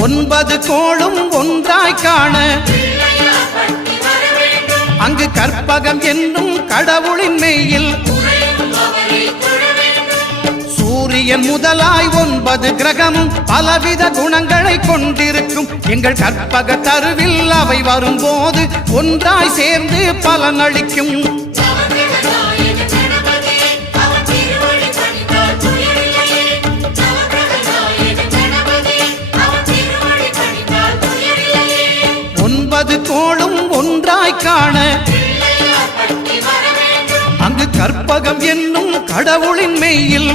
9 கோளும் ஒன்றாய் காண அங்கு கற்பகம் என்னும் கடவுளின் மெய்யில் சூரியன் முதலாய் 9 கிரகமும் பலவித குணங்களை கொண்டிருக்கும் எங்கள் கற்பக தருவில் அவை வரும்போது ஒன்றாய் சேர்ந்து பலனளிக்கும். கோளும் ஒன்றாய் காண அங்கு கற்பகம் என்னும் கடவுளின் மெய்யில்